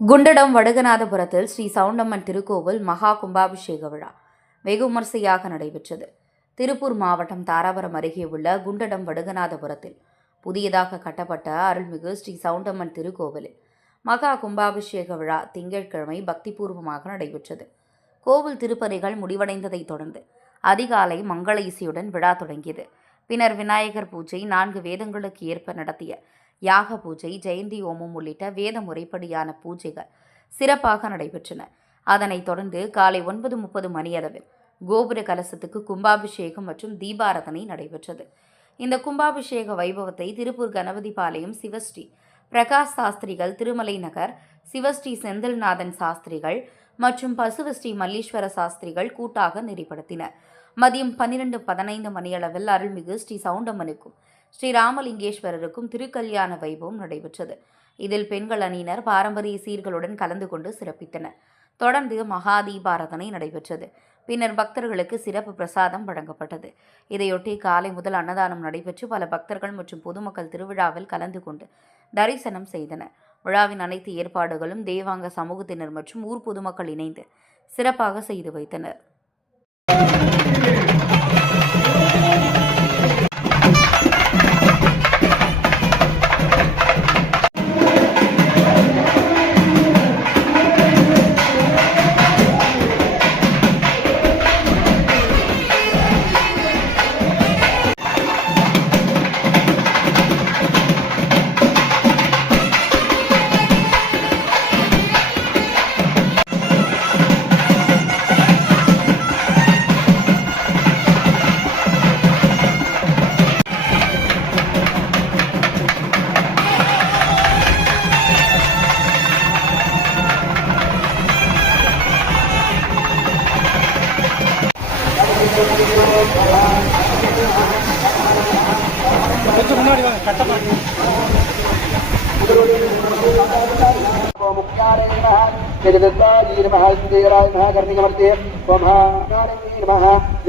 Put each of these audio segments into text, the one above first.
குண்டடம் வடுகநாதபுரத்தில் ஸ்ரீ சவுண்டம்மன் திருக்கோவில் மகா கும்பாபிஷேக விழா வெகு விமரிசையாக நடைபெற்றது. திருப்பூர் மாவட்டம் தாராபுரம் அருகே உள்ள குண்டடம் வடுகநாதபுரத்தில் புதியதாக கட்டப்பட்ட அருள்மிகு ஸ்ரீ சவுண்டம்மன் திருக்கோவிலில் மகா கும்பாபிஷேக விழா திங்கட்கிழமை பக்திபூர்வமாக நடைபெற்றது. கோவில் திருப்பணிகள் முடிவடைந்ததைத் தொடர்ந்து அதிகாலை மங்கள இசையுடன் விழா தொடங்கியது. பின்னர் விநாயகர் பூஜை நான்கு வேதங்களுக்கு ஏற்ப நடத்திய யாக பூஜை ஜெயந்தி ஓமம் உள்ளிட்ட வேத முறைப்படியான பூஜைகள் சிறப்பாக நடைபெற்றன. அதனைத் தொடர்ந்து காலை ஒன்பது முப்பது மணியளவில் கோபுர கலசத்துக்கு கும்பாபிஷேகம் மற்றும் தீபாரதனை நடைபெற்றது. இந்த கும்பாபிஷேக வைபவத்தை திருப்பூர் கணபதி பாளையம் சிவஸ்ரீ பிரகாஷ் சாஸ்திரிகள் திருமலை நகர் சிவஸ்ரீ செந்தில்நாதன் சாஸ்திரிகள் மற்றும் பசுவஸ்ரீ மல்லீஸ்வர சாஸ்திரிகள் கூட்டாக நெறிப்படுத்தினர். மதியம் பன்னிரண்டு பதினைந்து மணியளவில் அருள்மிகு ஸ்ரீ சவுண்டம்மனுக்கும் ஸ்ரீ ராமலிங்கேஸ்வரருக்கும் திருக்கல்யாண வைபவம் நடைபெற்றது. இதில் பெண்கள் அணியினர் பாரம்பரிய சீர்களுடன் கலந்து கொண்டு சிறப்பித்தனர். தொடர்ந்து மகாதீபாரதனை நடைபெற்றது. பின்னர் பக்தர்களுக்கு சிறப்பு பிரசாதம் வழங்கப்பட்டது. இதையொட்டி காலை முதல் அன்னதானம் நடைபெற்று பல பக்தர்கள் மற்றும் பொதுமக்கள் திருவிழாவில் கலந்து கொண்டு தரிசனம் செய்தனர். விழாவின் அனைத்து ஏற்பாடுகளும் தேவாங்க சமூகத்தினர் மற்றும் ஊர் பொதுமக்கள் இணைந்து சிறப்பாக செய்து வைத்தனர். கொஞ்சம் முன்னாடி வாங்க கட்டமா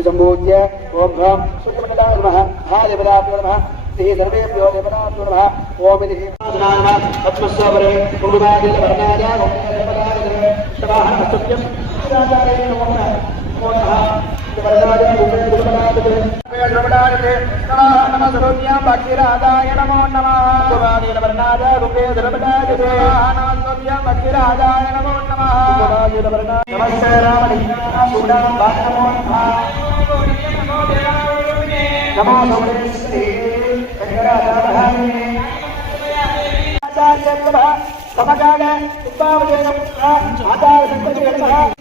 सम्भूज्य ओम भ्रम सुखमंडलाय नमः महादेवताभ्यो नमः श्री सर्वेभ्यो देवताभ्यो नमः ओम इति नमः पद्मस्वरे कुर्मादिल वर्णाय ओम देवताय स्वाहा सत्यम राजाय नमो नमः ओम नमः वरदाय ओम देवताय द्रवडाय ద్రవడాయతే నమః నమ సౌమ్య భక్తిరాధాయ నమో నమః కుమారేణ వర్ణాద రూపే ఆచార్య సమకాల ఆచార్య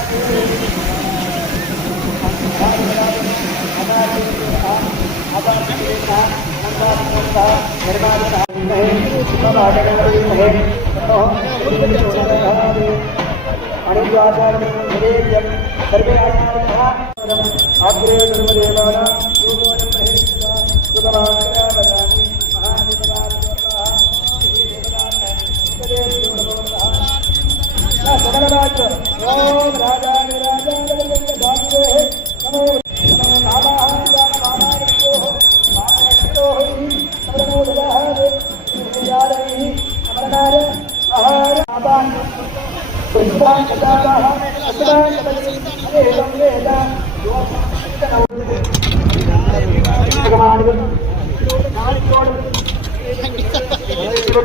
सर्वे आचार्यः अग्रे धर्मदेवानां योगोनं महेश्वरा सुगमाग्रा वदामि महादेवराजः सकलवाच ओम राज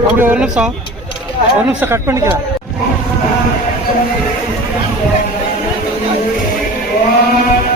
அப்படி ஒரு நிமிஷம் ஒரு நிமிஷம் கட் பண்ணிக்கிறேன் Thank you.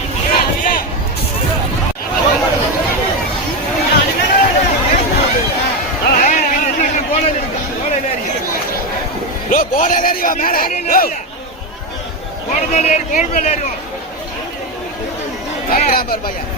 கோட ஏறிவா மேல கோட மேல ஏறி கோட மேல ஏறிவா பையன்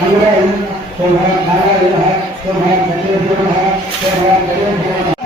हनुमान ओम हर नारायण हर ओम हर गणेश नमः ओम हर गणेश नमः